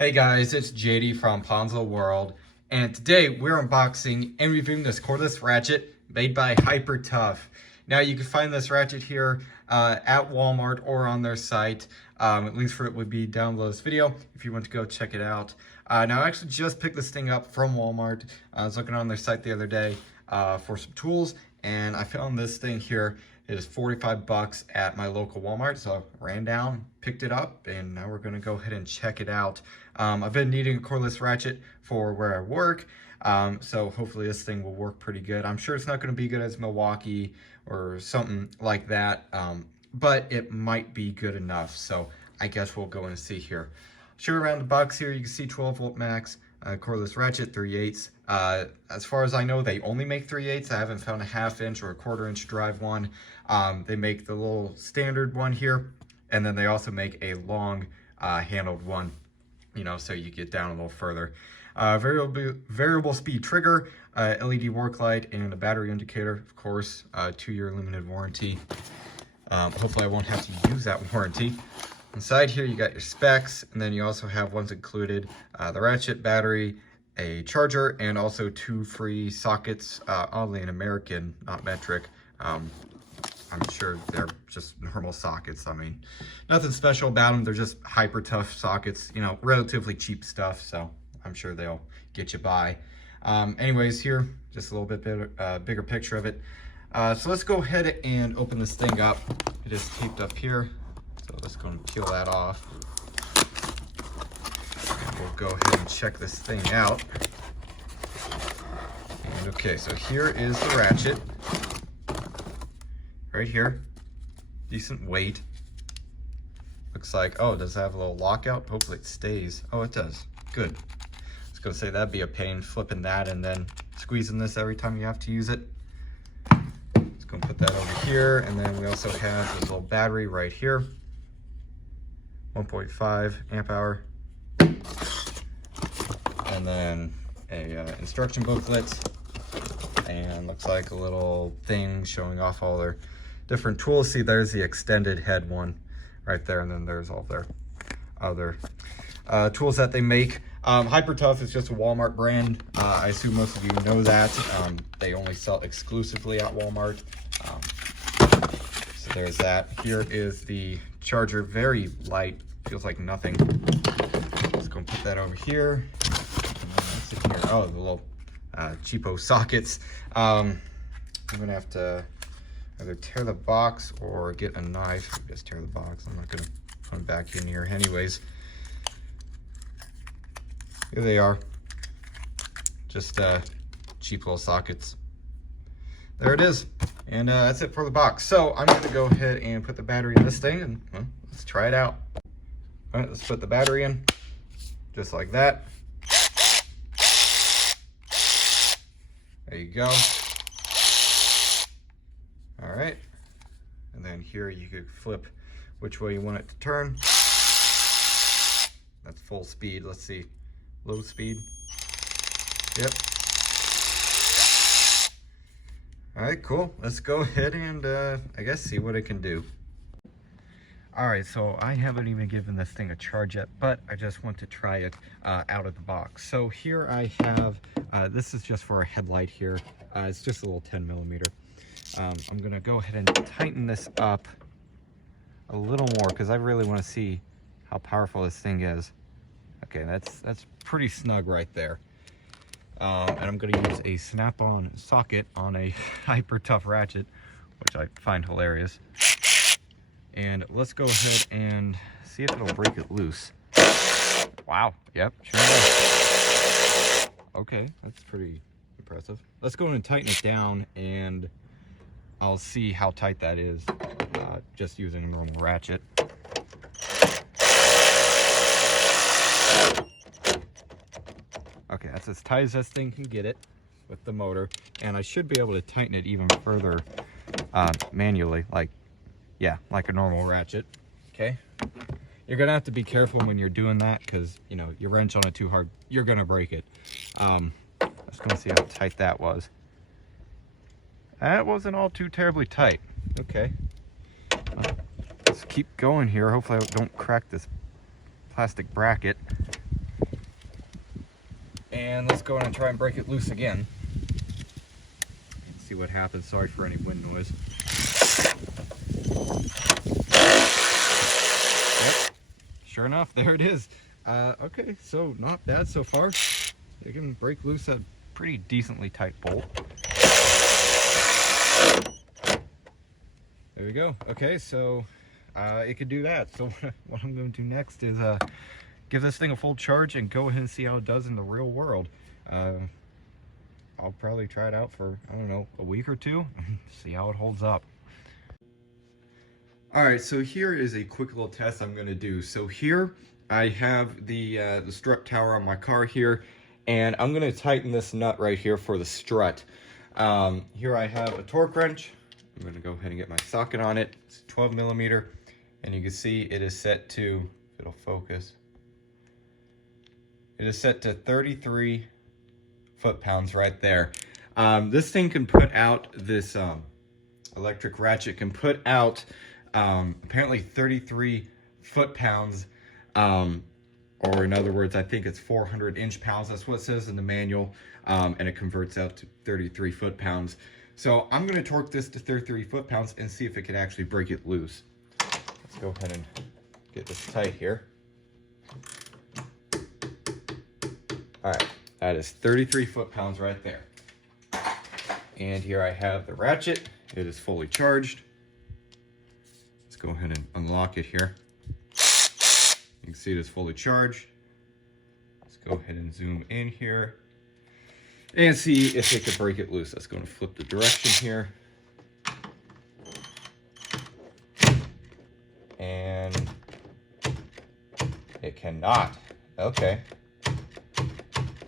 Hey guys, it's JD from Ponzo World, and today we're unboxing and reviewing this cordless ratchet made by Hyper Tough. Now you can find this ratchet here at Walmart or on their site. Links for it would be down below this video if you want to go check it out. Now I actually just picked this thing up from Walmart. I was looking on their site the other day for some tools, and I found this thing here. It is 45 bucks at my local Walmart, so I ran down, picked it up, and now we're gonna go ahead and check it out. I've been needing a cordless ratchet for where I work, so hopefully this thing will work pretty good. I'm sure it's not gonna be good as Milwaukee or something like that, but it might be good enough, so I guess we'll go and see here. Sure, around the box here, you can see 12 volt max, cordless ratchet, 3/8. As far as I know, they only make 3/8. I haven't found a 1/2 inch or a 1/4 inch drive one. They make the little standard one here, and then they also make a long handled one, you know, so you get down a little further. Variable speed trigger, LED work light, and a battery indicator, of course, 2-year limited warranty. Hopefully I won't have to use that warranty. Inside here you got your specs, and then you also have ones included, the ratchet, battery, a charger, and also 2 free sockets, oddly in American, not metric. I'm sure they're just normal sockets. I mean, nothing special about them. They're just Hyper Tough sockets, you know, relatively cheap stuff, so I'm sure they'll get you by. Anyways, here, just a little bit bigger picture of it. So let's go ahead and open this thing up. It is taped up here. So let's go and peel that off. And we'll go ahead and check this thing out. And okay, so here is the ratchet. Right here. Decent weight. Looks like, oh, does it have a little lockout? Hopefully it stays. Oh, it does. Good. I was gonna say that'd be a pain, flipping that and then squeezing this every time you have to use it. Let's go and put that over here. And then we also have this little battery right here. 1.5 amp hour, and then a instruction booklet, and looks like a little thing showing off all their different tools. See, there's the extended head one right there, and then there's all their other tools that they make. Hyper Tough is just a Walmart brand. I assume most of you know that. They only sell exclusively at Walmart. So there's that. Here is the charger, very light, feels like nothing. Let's go and put that over here. What's in here? Oh, the little cheapo sockets. I'm gonna have to either tear the box or get a knife. Just tear the box. I'm not gonna put them back in here anyways. Here they are. Just cheap little sockets. There it is. And that's it for the box. So I'm going to go ahead and put the battery in this thing, and well, let's try it out. All right, let's put the battery in, just like that. There you go. All right. And then here you could flip which way you want it to turn. That's full speed. Let's see. Low speed. Yep. All right, cool. Let's go ahead and I guess see what it can do. All right, so I haven't even given this thing a charge yet, but I just want to try it out of the box. So here I have, this is just for a headlight here. It's just a little 10 millimeter. I'm gonna go ahead and tighten this up a little more because I really want to see how powerful this thing is. Okay, that's pretty snug right there. And I'm going to use a snap-on socket on a Hyper Tough ratchet, which I find hilarious. And let's go ahead and see if it'll break it loose. Wow, yep, sure does. Okay, that's pretty impressive. Let's go and tighten it down, and I'll see how tight that is, just using a normal ratchet. Okay, that's as tight as this thing can get it with the motor, and I should be able to tighten it even further manually, like a normal ratchet. Okay, you're gonna have to be careful when you're doing that because, you know, you wrench on it too hard, you're gonna break it. I'm just gonna see how tight that was. That wasn't all too terribly tight. Okay, let's keep going here. Hopefully I don't crack this plastic bracket. And let's go in and try and break it loose again. See what happens. Sorry for any wind noise. Yep. Sure enough, there it is. Okay, so not bad so far. You can break loose a pretty decently tight bolt. There we go. Okay, so it could do that. So what I'm going to do next is give this thing a full charge and go ahead and see how it does in the real world. I'll probably try it out for, I don't know, a week or two, see how it holds up. Alright, so here is a quick little test I'm going to do. So here I have the strut tower on my car here, and I'm going to tighten this nut right here for the strut. Here I have a torque wrench. I'm going to go ahead and get my socket on it. It's 12 millimeter, and you can see it is set to, if it'll focus, it is set to 33 foot-pounds right there. This thing can put out, this electric ratchet can put out apparently 33 foot-pounds, or in other words, I think it's 400 inch-pounds. That's what it says in the manual, and it converts out to 33 foot-pounds. So I'm going to torque this to 33 foot-pounds and see if it can actually break it loose. Let's go ahead and get this tight here. All right. That is 33 foot-pounds right there. And here I have the ratchet. It is fully charged. Let's go ahead and unlock it here. You can see it is fully charged. Let's go ahead and zoom in here and see if it could break it loose. Let's go and flip the direction here. And it cannot. Okay.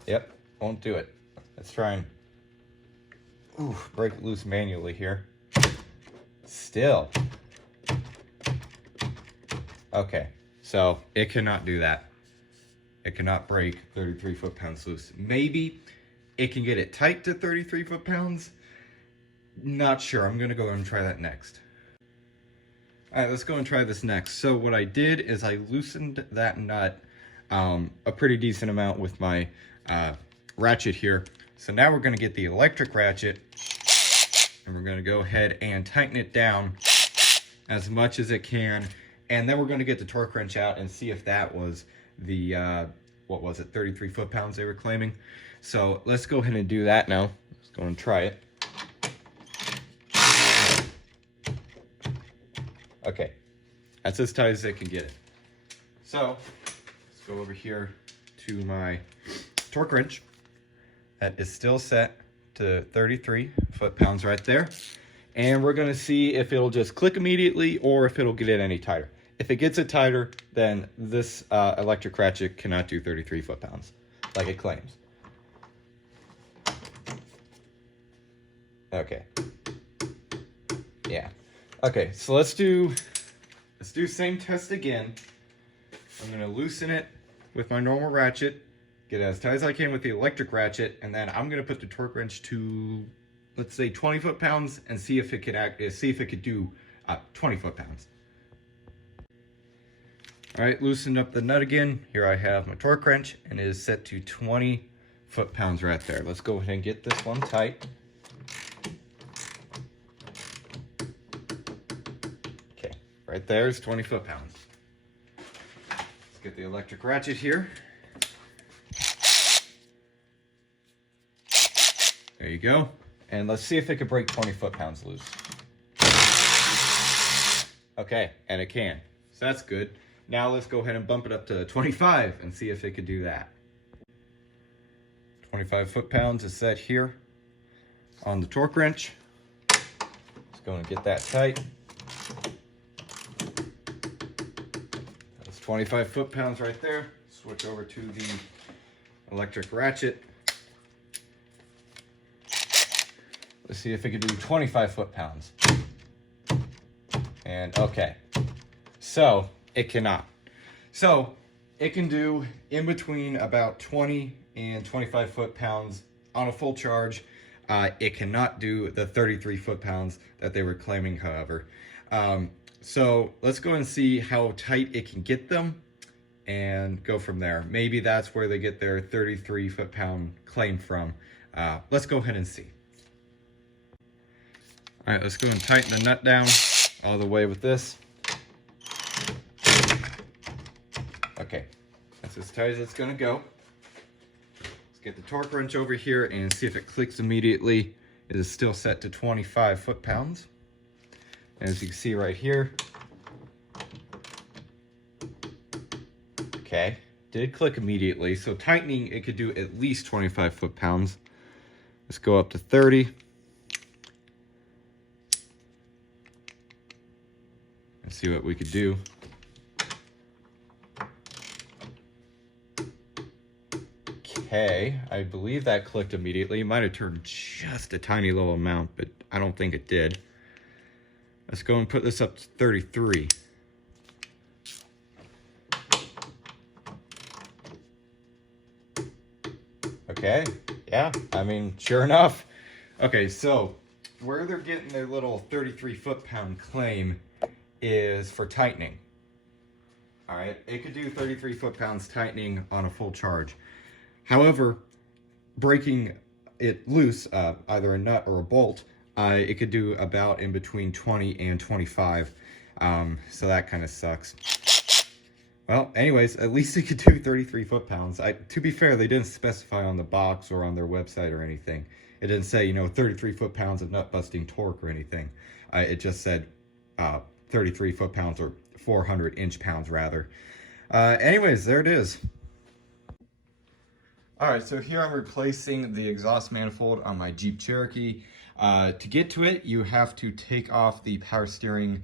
Yep, won't do it. Let's try and break it loose manually here. Still. Okay, so it cannot do that. It cannot break 33 foot-pounds loose. Maybe it can get it tight to 33 foot-pounds. Not sure. I'm going to go and try that next. All right, let's go and try this next. So what I did is I loosened that nut a pretty decent amount with my ratchet here. So now we're going to get the electric ratchet and we're going to go ahead and tighten it down as much as it can, and then we're going to get the torque wrench out and see if that was the what was it, 33 foot-pounds they were claiming. So let's go ahead and do that now. Let's go and try it. Okay, that's as tight as it can get it. So let's go over here to my torque wrench. That is still set to 33 foot-pounds right there. And we're gonna see if it'll just click immediately or if it'll get it any tighter. If it gets it tighter, then this electric ratchet cannot do 33 foot-pounds like it claims. Okay. Yeah. Okay, so let's do same test again. I'm gonna loosen it with my normal ratchet, get it as tight as I can with the electric ratchet, and then I'm gonna put the torque wrench to, let's say, 20 foot-pounds and see if it could do 20 foot-pounds. All right, loosened up the nut again. Here I have my torque wrench, and it is set to 20 foot-pounds right there. Let's go ahead and get this one tight. Okay, right there is 20 foot-pounds. Let's get the electric ratchet here. There you go. And let's see if it can break 20 foot-pounds loose. Okay, and it can. So that's good. Now let's go ahead and bump it up to 25 and see if it could do that. 25 foot-pounds is set here on the torque wrench. Let's go and get that tight. That's 25 foot-pounds right there. Switch over to the electric ratchet. Let's see if it can do 25 foot-pounds. And okay, so it cannot. So it can do in between about 20 and 25 foot-pounds on a full charge. It cannot do the 33 foot-pounds that they were claiming, however. So let's go and see how tight it can get them. and go from there. Maybe that's where they get their 33 foot-pound claim from. Let's go ahead and see. All right, let's go and tighten the nut down all the way with this. Okay, that's as tight as it's gonna go. Let's get the torque wrench over here and see if it clicks immediately. It is still set to 25 foot-pounds. As you can see right here. Okay, did click immediately. So tightening, it could do at least 25 foot-pounds. Let's go up to 30. Let's see what we could do. Okay, I believe that clicked immediately. It might have turned just a tiny little amount, but I don't think it did. Let's go and put this up to 33. Okay, yeah, I mean, sure enough. Okay, so where they're getting their little 33 foot-pound claim is for tightening. All right, it could do 33 foot-pounds tightening on a full charge. However, breaking it loose, either a nut or a bolt, it could do about in between 20 and 25. So that kind of sucks. Well, anyways, at least it could do 33 foot-pounds. To be fair, they didn't specify on the box or on their website or anything. It didn't say, you know, 33 foot-pounds of nut-busting torque or anything. It just said 33 foot-pounds, or 400 inch-pounds rather. Anyways, there it is. All right, so here I'm replacing the exhaust manifold on my Jeep Cherokee. To get to it, you have to take off the power steering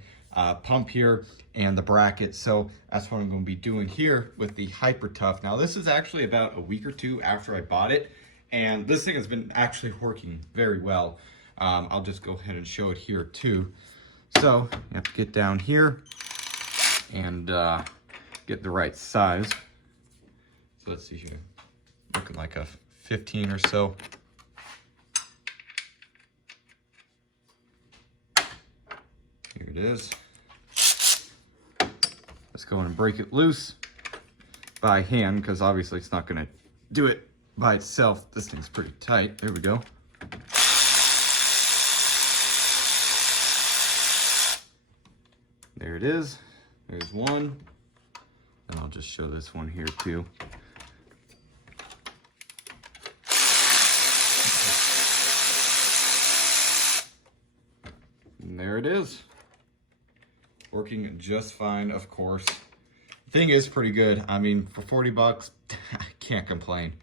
pump here and the bracket. So that's what I'm going to be doing here with the Hyper Tough. Now this is actually about a week or two after I bought it, and this thing has been actually working very well. I'll just go ahead and show it here too. So you have to get down here and get the right size. So let's see here. Looking like a 15 or so. Here it is. Let's go and break it loose by hand, because obviously it's not going to do it by itself. This thing's pretty tight. There we go. There it is. There's one. And I'll just show this one here too. And there it is. Working just fine, of course. Thing is pretty good. I mean, for 40 bucks, I can't complain.